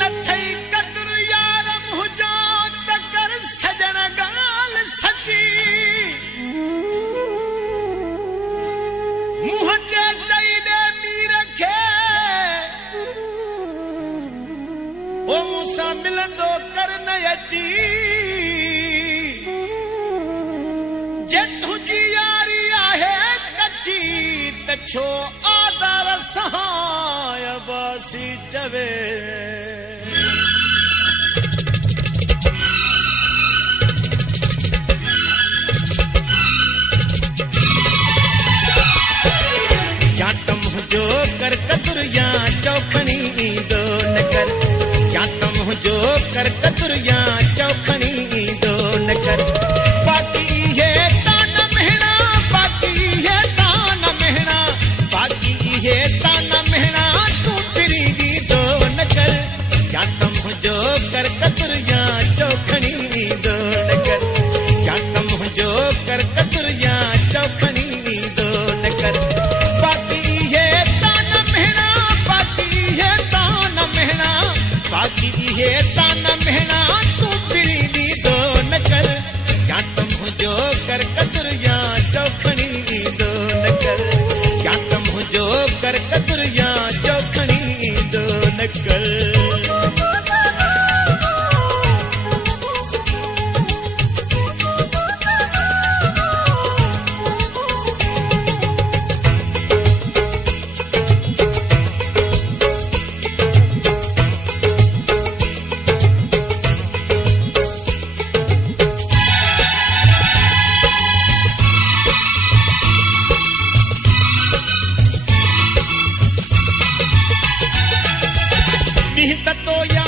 नथई कदुर यार मुंहिंजो त कर सजण ॻाल्हि सची मुंह ते चई ॾे मीर खे ओ मूंसां मिलंदो कर न अची जे तुंहिंजी यारी आहे कची त छो आदर सहाय बासी चवे या त मुंहिंजो कर कदुर या चौखणी ईंदो न कर या त मुंहिंजो कर कदुर या चौखणी ईंदो न कर बाक़ी इहे तान महणा बाक़ी इहे तान महणा बाक़ी इहे तान महणा तूं फिरी ॾींदो न कर या त मुंहिंजो कर कदुर या चौखणी ईंदो न कर या त मुंहिंजो कर कदुर या चौखणी ईंदो न कर बाक़ी इहे तान महणा बाक़ी इहे तान महणा बाक़ी इहे तान महणा तूं फिरी ॾींदो न कर या त मुंहिंजो कर कदुर या चौखणी ईंदो न कर या त मुंहिंजो कर कदुर या चौखणी ईंदो न कर निहित तो या